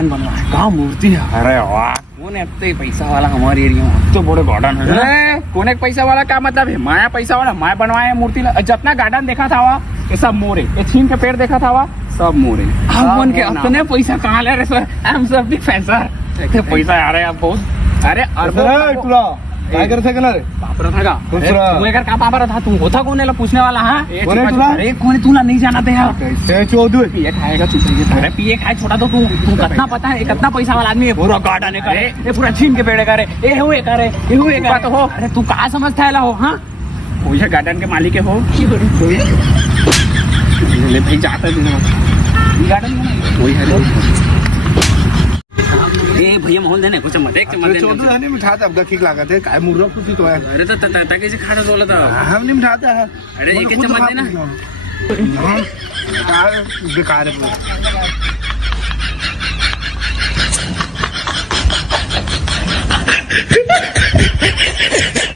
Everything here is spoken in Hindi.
गार्डन बनवा है। कहाँ मूर्ति है? अरे वाह, कौन है इतने पैसा वाला हमारे एरिया में? तो बड़े गार्डन है। अरे कौन एक पैसा वाला क्या मतलब है? माया पैसा वाला मैं बनवाए मूर्ति। जितना गार्डन देखा था वहाँ ये सब मोरे, ये छीन के पेड़ देखा था वहाँ सब मोरे। हम के अपने पैसा कहाँ ले रहे sir? I am so big fan sir. इतने पैसा आ रहे हैं आप बहुत। अरे अरबों काय करते कलर पापरा था का? दूसरा। तू एकर का पापरा था? तू होता कौन है पूछने वाला? हाँ कौन है तुला? अरे कौन है तुला नहीं जाना था यार? कैसे चौधरी पिए खाएगा चुचेगी। अरे पिए खाए छोटा तो तू कितना पता है? कितना पैसा वाला आदमी है? पूरा गार्डन है करे, ये पूरा छीन के पेड़ करे, ये हुए करे, ये हुए करे तो हो। अरे तू कहाँ समझता है ला हो? हाँ वो ये गार्डन के मालिक है हो। ले भाई जाता है गार्डन में वही है। ए भैया मोहन देने कुछ मत एक चम्मच चौधरी हने मिठा था अब ठीक लागत है काय मुर्रा कुछ तो है। अरे तो ताकि से खाना बोला था हम नहीं मिठाता है। अरे एक चम्मच देना बेकार है।